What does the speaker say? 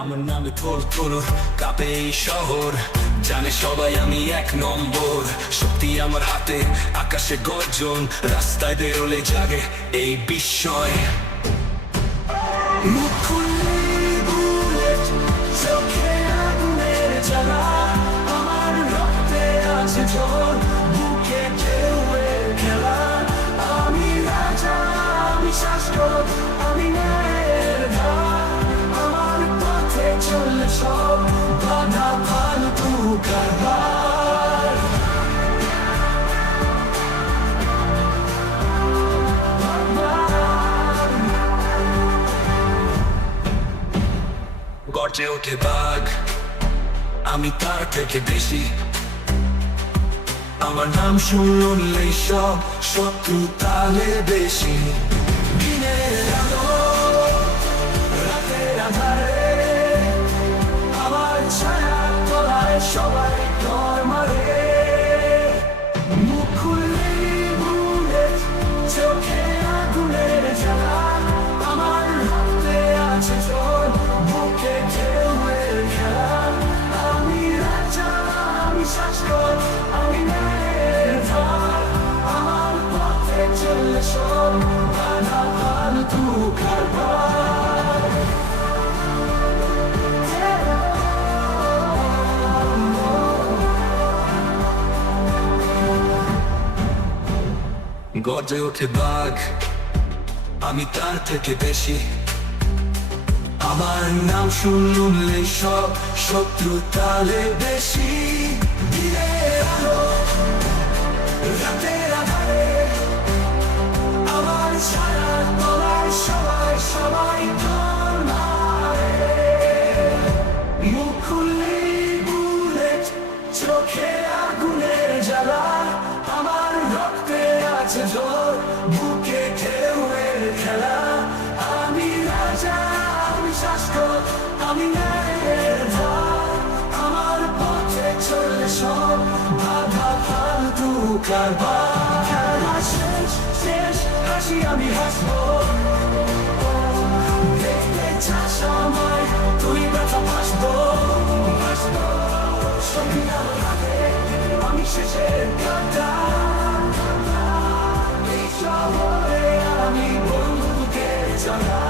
আমার নামে থর থর কাঁপে এই শহর, জানে সবাই আমি এক নম্বর। শক্তি আমার হাতে, আকাশে গর্জন, রাস্তায় বেরোলে জাগে এই বিস্ময়। মুখ খুললেই বুলেট, চোখে আগুনের জ্বালা, আমার রক্তে আছে ঝড়, বুকে ঢেউয়ের খেলা। আমি রাজা, আমি শাসক, আমি ন্যায়ের ধার, আমার পথে চললে সব বাধা ফালতু কারবার। গর্জে ওঠে বাঘ, আমি তার থেকে বেশি। আমার নাম শুনলেই সব শত্রু তালে বেশি। দিনের আলো, রাতের আধারে, আমার ছায়ার তলায় সবাই ডর মারে। মুখ খুললেই বুলেট, চোখে আগুনের জ্বালা, আমার রক্তে আছে জ্বর, বুকে ঢেউয়ের খেলা। আমি রাজা, আমি শাসক, আমি ন্যায়ের ধার, আমার পথে চললে সব বাধা ফালতু কারবার। গর্জে ওঠে বাঘ, আমি তার থেকে বেশি। আমার নাম শুনলেই সব শত্রু তালে বেশি। দিনের আলো, রাতের আধারে, আমার ছায়ার তলায় সবাই সবাই ডর মারে। মুখ খুললেই বুলেট, চোখে আগুনের জ্বালা, আমার রক্তে আছে জ্বর, বুকে ঢেউয়ের খেলা। আমি রাজা, আমি শাসক, আমি ন্যায়ের ধার, আমার পথে চললে সব বাধা ফালতু কারবার। খেলা শেষ শেষ, হাসি আমি হাসবো, দেখতে চাস আমায় তুই ব্যথা ভাসবো। সঙ্গী আমার হাতে, আমি শেষের কাটা, এই শহরে আমি বন্ধুকে জানা।